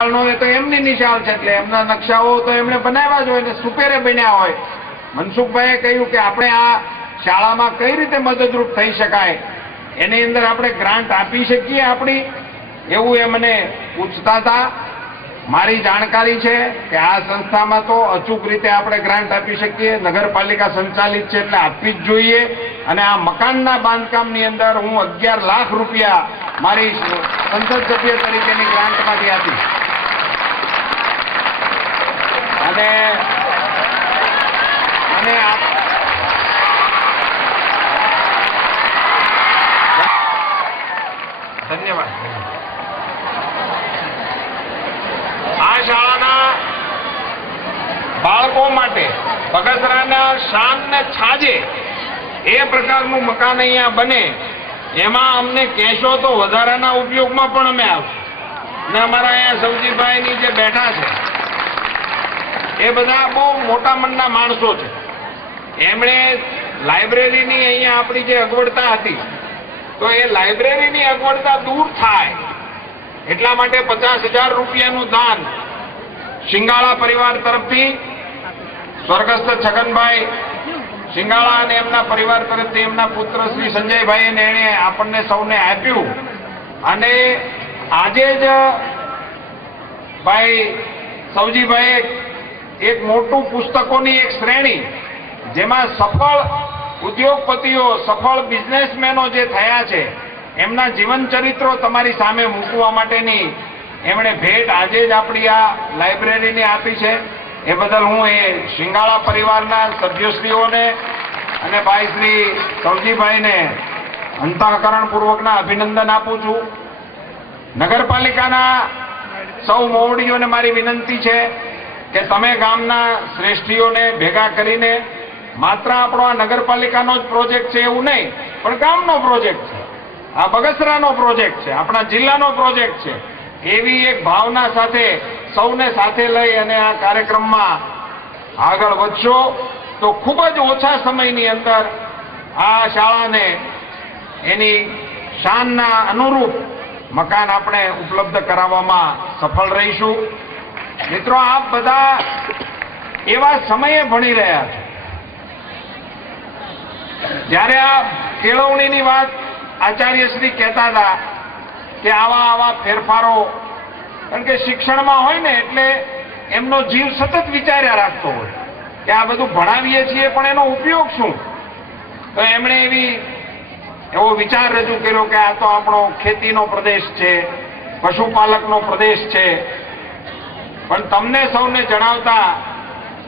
તો એમની નિશાળ છે એટલે એમના નકશાઓ તો એમણે બનાવ્યા જ હોય ને સુપેરે બન્યા હોય. મનસુખભાઈએ કહ્યું કે આપણે આ શાળામાં કઈ રીતે મદદરૂપ થઈ શકાય, એની અંદર આપણે ગ્રાન્ટ આપી શકીએ આપણી, એવું એ મને પૂછતા હતા. મારી જાણકારી છે કે આ સંસ્થામાં તો અચૂક રીતે આપણે ગ્રાન્ટ આપી શકીએ, નગરપાલિકા સંચાલિત છે એટલે આપવી જ જોઈએ. અને આ મકાનના બાંધકામની અંદર હું 11 લાખ રૂપિયા મારી સંસદ સભ્ય તરીકેની ગ્રાન્ટમાંથી આપીશ. અને ધન્યવાદ. આ શાળાના બાળકો માટે બગસરાના શાન ને છાજે એ પ્રકારનું મકાન અહીંયા બને, એમાં અમને કહેશો તો વધારાના ઉપયોગમાં પણ અમે આવશું. અને અમારા અહીંયા સવજીભાઈની જે બેઠા છે એ બધા બહુ મોટા મનના માણસો છે. એમણે લાઇબ્રેરીની અહીંયા આપણી જે અગવડતા હતી, તો એ લાઇબ્રેરીની અગવડતા દૂર થાય એટલા માટે 50,000 રૂપિયાનું દાન શિંગાળા પરિવાર તરફથી સ્વર્ગસ્થ છગનભાઈ શિંગાળા અને એમના પરિવાર તરફથી એમના પુત્ર શ્રી સંજયભાઈને એણે આપણને સૌને આપ્યું. અને આજે જ ભાઈ સવજીભાઈએ એક મોટું પુસ્તકોની એક શ્રેણી, જેમાં સફળ ઉદ્યોગપતિઓ, સફળ બિઝનેસમેનો જે થયા છે એમના જીવન ચરિત્રો તમારી સામે મૂકવા માટેની એમણે ભેટ આજે જ આપણી આ લાઇબ્રેરીને આપી છે. એ બદલ હું એ શિંગાળા પરિવારના સભ્યશ્રીઓને અને ભાઈ શ્રી સવજીભાઈને અંતઃકરણપૂર્વકના અભિનંદન આપું છું. નગરપાલિકાના સૌ મોવડીઓને મારી વિનંતી છે કે તમે ગામના શ્રેષ્ઠીઓને ભેગા કરીને માત્ર આપણો આ નગરપાલિકાનો જ પ્રોજેક્ટ છે એવું નહીં, પણ ગામનો પ્રોજેક્ટ છે, આ બગસરાનો પ્રોજેક્ટ છે, આપણા જિલ્લાનો પ્રોજેક્ટ છે, એવી એક ભાવના સાથે સૌને સાથે લઈ અને આ કાર્યક્રમમાં આગળ વધશો તો ખૂબ જ ઓછા સમયની અંદર આ શાળાને એની શાનના અનુરૂપ મકાન આપણે ઉપલબ્ધ કરાવવામાં સફળ રહીશું. મિત્રો, આપ બધા એવા સમયે ભણી રહ્યા છો જ્યારે આ કેળવણીની વાત આચાર્યશ્રી કહેતા હતા કે આવા ફેરફારો, કારણ કે શિક્ષણમાં હોય ને એટલે એમનો જીવ સતત વિચાર્યા રાખતો હોય કે આ બધું ભણાવીએ છીએ પણ એનો ઉપયોગ શું. તો એમણે એવો વિચાર રજૂ કર્યો કે આ તો આપણો ખેતીનો પ્રદેશ છે, પશુપાલકનો પ્રદેશ છે. પણ તમને સૌને જણાવતા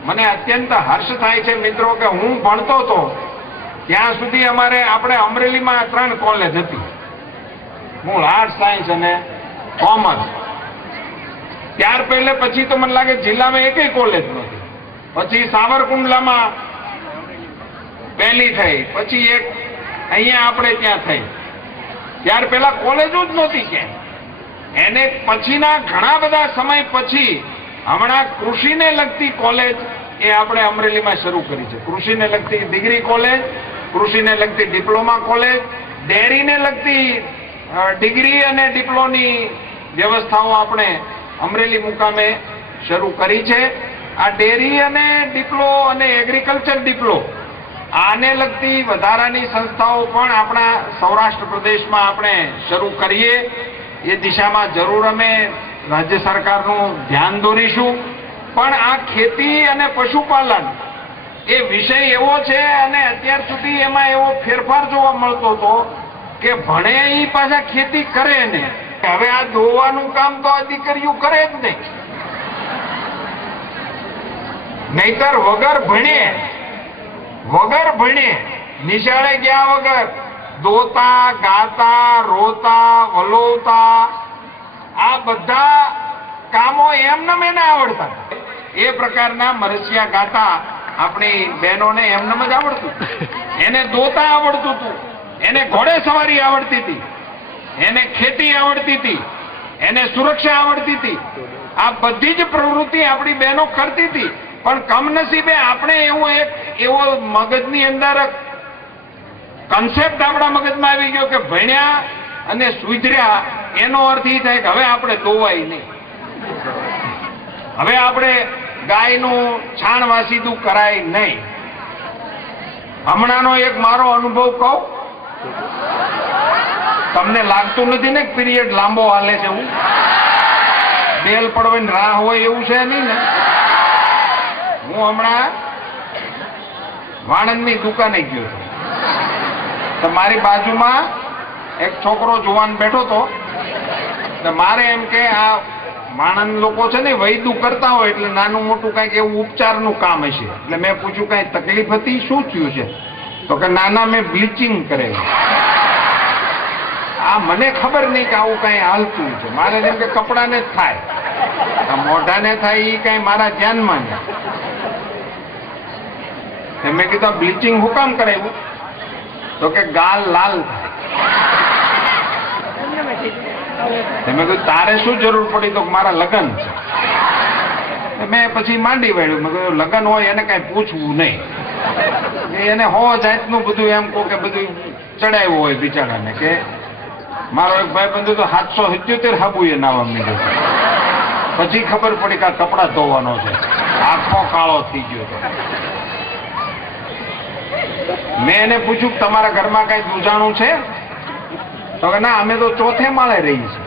મને અત્યંત હર્ષ થાય છે મિત્રો કે હું ભણતો હતો ત્યાં સુધી આપણે અમરેલીમાં 3 કોલેજ હતી, મૂળ આર્ટ્સ, સાયન્સ અને કોમર્સ. ત્યાર પહેલે પછી તો મને લાગે જિલ્લામાં એકેય કોલેજ નથી. પછી સાવરકુંડલામાં પહેલી થઈ, પછી એક અહીંયા આપણે ત્યાં થઈ. ત્યાર પહેલા કોલેજો જ નહોતી ક્યાંય. એને પછીના ઘણા બધા સમય પછી હમણાં કૃષિને લગતી કોલેજ એ આપણે અમરેલીમાં શરૂ કરી છે. કૃષિને લગતી ડિગ્રી કોલેજ, કૃષિને લગતી ડિપ્લોમા કોલેજ, ડેરીને લગતી ડિગ્રી અને ડિપ્લોની વ્યવસ્થાઓ આપણે અમરેલી મુકામે શરૂ કરી છે. આ ડેરી અને ડિપ્લો અને એગ્રીકલ્ચર ડિપ્લો આને લગતી વધારાની સંસ્થાઓ પણ આપણા સૌરાષ્ટ્ર પ્રદેશમાં આપણે શરૂ કરીએ એ દિશામાં જરૂર અમે રાજ્ય સરકારનું ધ્યાન દોરીશું. પણ આ ખેતી અને પશુપાલન એ વિષય એવો છે અને અત્યાર સુધી એમાં એવો ફેરફાર જોવા મળતો હતો કે ભણે એ પાછા ખેતી કરે ને. હવે આ દોવાનું કામ તો આ દીકરીઓ કરે જ નહીં, નહીતર વગર ભણે નિશાળે ગયા વગર દોતા, ગાતા, રોતા, વલોવતા આ બધા કામો એમને મને આવડતા. એ પ્રકારના મરસિયા ગાતા આપણી બહેનોને એમને જ આવડતું. એને દોતા આવડતું હતું, એને ઘોડે સવારી આવડતી હતી, એને ખેતી આવડતી હતી, એને સુરક્ષા આવડતી હતી. આ બધી જ પ્રવૃત્તિ આપણી બહેનો કરતી હતી. પણ કમનસીબે આપણે એવો મગજની અંદર કન્સેપ્ટ આપણા મગજમાં આવી ગયો કે ભણ્યા અને સુધર્યા એનો અર્થ એ થાય કે હવે આપણે દોવાય નહીં. હવે આપણે ગાયનું છાણ વાસીદું કરાય નહીં. હમણાંનો એક મારો અનુભવ કહું. તમને લાગતું નથી ને પીરિયડ લાંબો હાલે છે? હું બેલ પડવાની રાહ હોય એવું છે નહીં ને? હું હમણાં વાણંદની દુકાને ગયો હતો, તો મારી બાજુમાં એક છોકરો જુવાન બેઠો હતો. મારે એમ કે આ વાણંદ લોકો છે ને વૈદું કરતા હોય એટલે નાનું મોટું કઈક એવું ઉપચારનું કામ હશે. એટલે મેં પૂછ્યું કઈ તકલીફ હતી, શું થયું છે? તો કે નાના મેં બ્લીચિંગ કરેલું. આ મને ખબર નહીં કે આવું કઈ હાલતું છે. મારે જેમ કે કપડાને જ થાય, મોઢાને થાય એ કઈ મારા ધ્યાનમાં નહીં. મેં કીધું બ્લીચિંગ હું કામ કરાવ્યું? તો કે ગાલ લાલ થાય. મેં કીધું તારે શું જરૂર પડી? તો મારા લગ્ન છે. મેં પછી માંડી વાળ્યું. મેં કીધું લગ્ન હોય એને કઈ પૂછવું નહીં, એને હો જાતનું બધું એમ કહો કે બધું ચડાવ્યું હોય બિચારાને. કે મારો એક ભાઈ બંધુ તો 777 હાબુએ નાવા માંડ્યો. પછી ખબર પડી કે આ કપડા ધોવાનો છે, આખો કાળો થઈ ગયો હતો. મેં એને પૂછ્યું તમારા ઘરમાં કઈ દૂજાણું છે? તો કે ના, અમે તો ચોથે માળે રહીએ છીએ.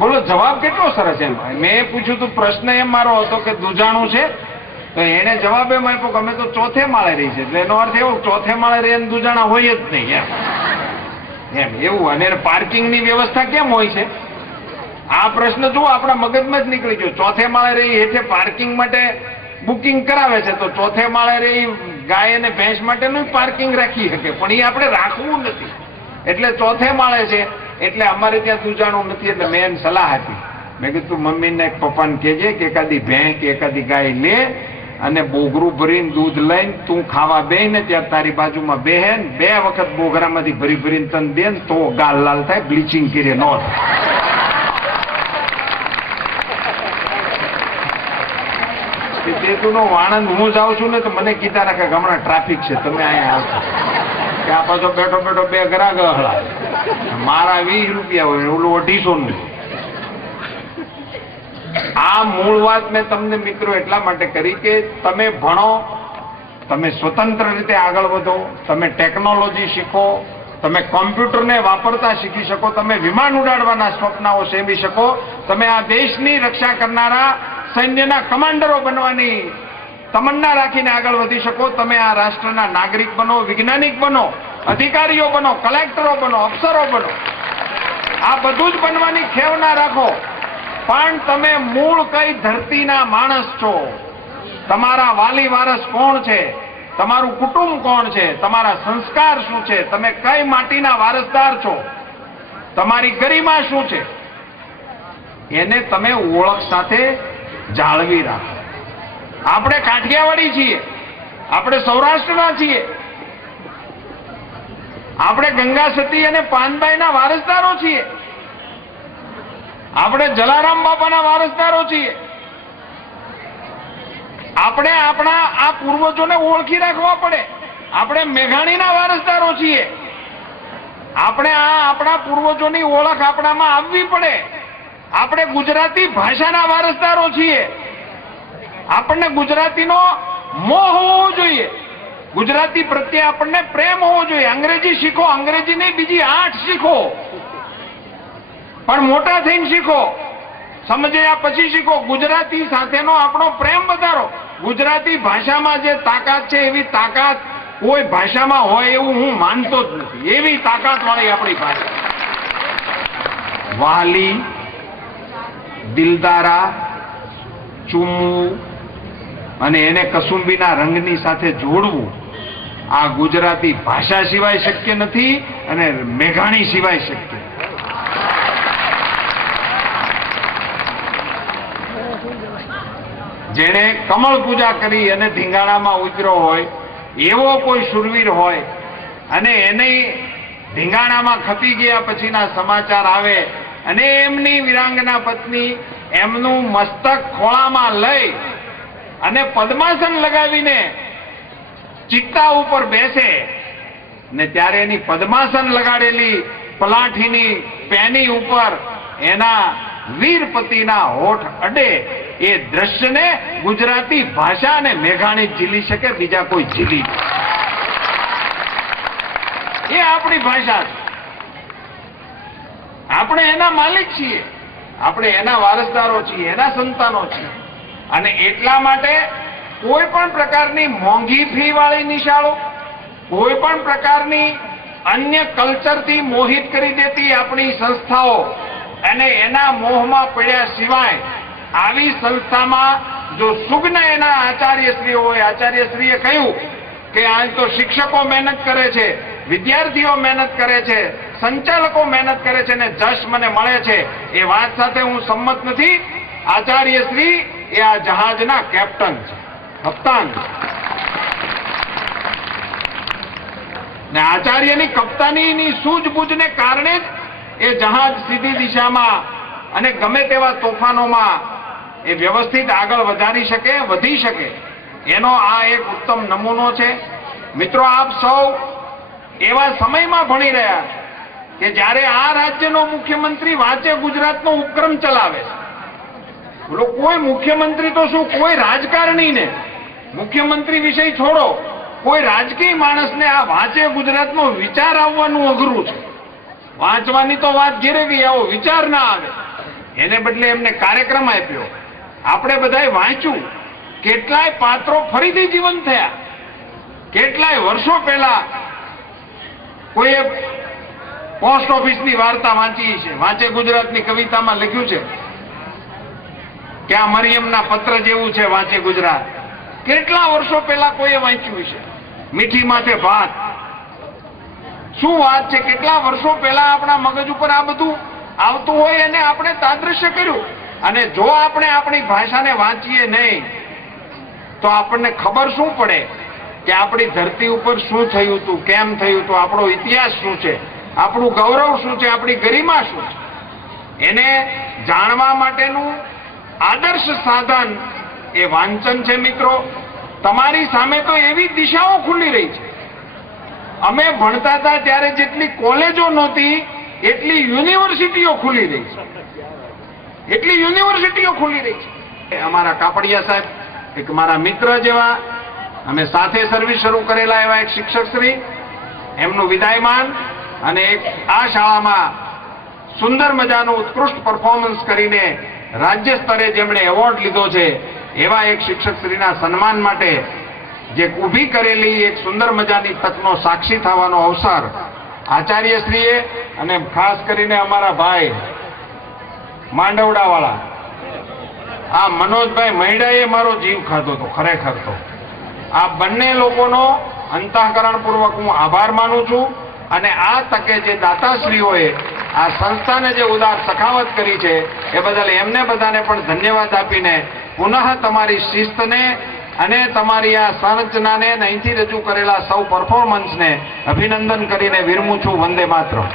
બોલો જવાબ કેટલો સરસ! એમ મેં પૂછ્યું તું, પ્રશ્ન એમ મારો હતો કે દૂજાણું છે, તો એને જવાબ એમ આપ્યો કે અમે તો ચોથે માળે રહી છે. એટલે એનો અર્થ એવો ચોથે માળે રહીને દૂજાણા હોય જ નહીં એમ એવું. અને પાર્કિંગની વ્યવસ્થા કેમ હોય છે? આ પ્રશ્ન જો આપણા મગજમાં જ નીકળી ગયો. ચોથે માળે રહી હેઠે પાર્કિંગ માટે બુકિંગ કરાવે છે, તો ચોથે માળે રહી ગાય અને ભેંસ માટેનું પાર્કિંગ રાખી શકે, પણ એ આપણે રાખવું નથી. એટલે ચોથે માળે છે, એટલે અમારે ત્યાં દૂજાણું નથી. એટલે મેં એને સલાહ આપી. મેં કીધું તું મમ્મીને પપ્પાને કહેજે કે એકાદી ભેંસ કે એકાદી ગાય લે અને બોગરું ભરીને દૂધ લઈને તું ખાવા બે ને ત્યાં તારી બાજુમાં બેહે ને 2 વખત બોગરામાંથી ભરી ભરીને તને દે ને તો ગાલ લાલ થાય, બ્લીચિંગ કરીએ ન થાય. નો વાણંદ હું જાઉં છું ને તો મને કીધા રાખે હમણાં ટ્રાફિક છે, તમે અહીંયા આવશો. કે આ પાછો બેઠો બેઠો 2 ગ્રાહક હળા. મારા 20 રૂપિયા હોય, ઓલું 250 નું. આ મૂળ વાત મેં તમને મિત્રો એટલા માટે કરી કે તમે ભણો, તમે સ્વતંત્ર રીતે આગળ વધો, તમે ટેકનોલોજી શીખો, તમે કોમ્પ્યુટરને વાપરતા શીખી શકો, તમે વિમાન ઉડાડવાના સ્વપ્નાઓ સેવી શકો, તમે આ દેશની રક્ષા કરનારા સૈન્યના કમાન્ડરો બનવાની તમન્ના રાખીને આગળ વધી શકો, તમે આ રાષ્ટ્રના નાગરિક બનો, વૈજ્ઞાનિક બનો, અધિકારીઓ બનો, કલેક્ટરો બનો, અફસરો બનો. આ બધું જ બનવાની ખેવ ના રાખો, પણ તમે મૂળ કઈ ધરતીના માણસ છો, તમારા વાલી વારસ કોણ છે, તમારું કુટુંબ કોણ છે, તમારા સંસ્કાર શું છે, તમે કઈ માટીના વારસદાર છો, તમારી ગરિમા શું છે, એને તમે ઓળખ સાથે જાળવી રાખો. આપણે કાઠિયાવાડી છીએ, આપણે સૌરાષ્ટ્રના છીએ, આપણે ગંગા સતી અને પાનબાઈના વારસદારો છીએ, આપણે જલારામ બાપાના વારસદારો છીએ. આપણે આપણા આ પૂર્વજોને ઓળખી રાખવા પડે. આપણે મેઘાણીના વારસદારો છીએ. આપણે આ આપણા પૂર્વજોની ઓળખ આપણામાં આવવી પડે. આપણે ગુજરાતી ભાષાના વારસદારો છીએ. આપણને ગુજરાતીનો મોહ હોવો જોઈએ, ગુજરાતી પ્રત્યે આપણને પ્રેમ હોવો જોઈએ. અંગ્રેજી શીખો, અંગ્રેજી નહીં બીજી 8 શીખો, પણ મોટા થઈને શીખો, સમજ્યા પછી શીખો. ગુજરાતી સાથેનો આપણો પ્રેમ વધારો. ગુજરાતી ભાષામાં જે તાકાત છે એવી તાકાત કોઈ ભાષામાં હોય એવું હું માનતો જ નથી. એવી તાકાત વાળી આપણી ભાષા. વાલી, દિલદારા, ચૂમવું અને એને કસુંબીના રંગની સાથે જોડવું, આ ગુજરાતી ભાષા સિવાય શક્ય નથી અને મેઘાણી સિવાય શક્ય. જેણે કમળ પૂજા કરી અને ધીંગાણામાં ઉતર્યો હોય એવો કોઈ શુરવીર હોય અને એને ધીંગાણામાં ખપી ગયા પછીના સમાચાર આવે અને એમની વિરાંગના પત્ની એમનું મસ્તક ખોળામાં લઈ અને પદ્માસન લગાવીને ચિત્તા ઉપર બેસે ને ત્યારે એની પદ્માસન લગાડેલી પલાઠીની પેની ઉપર એના વીર પતિના હોઠ અડે એ દ્રશ્યને ગુજરાતી ભાષા અને મેઘાણી ઝીલી શકે, બીજા કોઈ ઝીલી નહીં. એ આપણી ભાષા છે. આપણે એના માલિક છીએ, આપણે એના વારસદારો છીએ, એના સંતાનો છીએ. અને એટલા માટે કોઈ પણ પ્રકારની મોંઘી ફી વાળી નિશાળો, કોઈ પણ પ્રકારની અન્ય કલ્ચરથી મોહિત કરી દેતી આપણી સંસ્થાઓ અને એના મોહમાં પડ્યા સિવાય આવી સંસ્થામાં જો સુગ્ન એના આચાર્યશ્રીઓ હોય, આચાર્યશ્રીએ કહ્યું કે આજ તો શિક્ષકો મહેનત કરે છે, વિદ્યાર્થીઓ મહેનત કરે છે, સંચાલકો મહેનત કરે છે ને જશ મને મળે છે, એ વાત સાથે હું સંમત નથી. આચાર્યશ્રી એ આ જહાજના કેપ્ટન છે, કપ્તાન છે. ને આચાર્યની કપ્તાનીની સૂઝબૂઝને કારણે જ એ જહાજ સીધી દિશામાં અને ગમે તેવા તોફાનોમાં એ વ્યવસ્થિત આગળ વધી શકે એનો આ એક ઉત્તમ નમૂનો છે. મિત્રો, આપ સૌ એવા સમયમાં ભણી રહ્યા કે જ્યારે આ રાજ્યનો મુખ્યમંત્રી વાંચે ગુજરાતનો ઉપક્રમ ચલાવે છે. બોલો, કોઈ મુખ્યમંત્રી તો શું, કોઈ રાજકારણીને મુખ્યમંત્રી વિષય છોડો, કોઈ રાજકીય માણસને આ વાંચે ગુજરાતનો વિચાર આવવાનું અઘરું છે. વાંચવાની તો વાત ઘેરે ગઈ, આવો વિચાર ના આવે. એને બદલે એમને કાર્યક્રમ આપ્યો, આપણે બધાએ વાંચ્યું, કેટલાય પાત્રો ફરીથી જીવંત થયા. કેટલાય વર્ષો પહેલા કોઈએ પોસ્ટ ઓફિસની વાર્તા વાંચી છે, વાંચે ગુજરાતની કવિતામાં લખ્યું છે કે આ મરિયમના પત્ર જેવું છે વાંચે ગુજરાત. કેટલા વર્ષો પહેલા કોઈએ વાંચ્યું છે. મીઠી માથે ભાત, શું વાત છે. કેટલા વર્ષો પહેલા આપણા મગજ ઉપર આ બધું આવતું હોય અને આપણે તાદૃશ્ય કર્યું. અને જો આપણે આપણી ભાષાને વાંચીએ નહીં તો આપણને ખબર શું પડે કે આપણી ધરતી ઉપર શું થયું હતું, કેમ થયું હતું, આપણો ઇતિહાસ શું છે, આપણું ગૌરવ શું છે, આપણી ગરિમા શું છે. એને જાણવા માટેનું આદર્શ સાધન એ વાંચન છે. મિત્રો, તમારી સામે તો એવી દિશાઓ ખુલી રહી છે. અમે ભણતા હતા ત્યારે જેટલી કોલેજો નહોતી એટલી યુનિવર્સિટીઓ ખુલી રહી છે. અમારા કાપડિયા સાહેબ એક મારા મિત્ર જેવા, અમે સાથે સર્વિસ શરૂ કરેલા એવા એક શિક્ષકશ્રી, એમનું વિદાયમાન અને એક આ શાળામાં સુંદર મજાનું ઉત્કૃષ્ટ પરફોર્મન્સ કરીને રાજ્ય સ્તરે જેમણે એવોર્ડ લીધો છે એવા એક શિક્ષકશ્રીના સન્માન માટે જે ઊભી કરેલી એક સુંદર મજાની તકનો સાક્ષી થવાનો અવસર આચાર્યશ્રીએ અને ખાસ કરીને અમારા ભાઈ માંડવડાવાળા આ મનોજભાઈ મહિડાએ મારો જીવ ખાધો હતો. ખરેખર તો આ બંને લોકોનો અંતઃકરણપૂર્વક હું આભાર માનું છું. અને આ તકે જે દાતાશ્રીઓએ આ સંસ્થાને જે ઉદાર સખાવત કરી છે એ બદલ એમને બધાને પણ ધન્યવાદ આપીને પુનઃ તમારી શિસ્તને અને તમારી આ સંરચનાને અહીંથી રજૂ કરેલા સૌ પરફોર્મન્સને અભિનંદન કરીને વિરમું છું. વંદે માતરમ.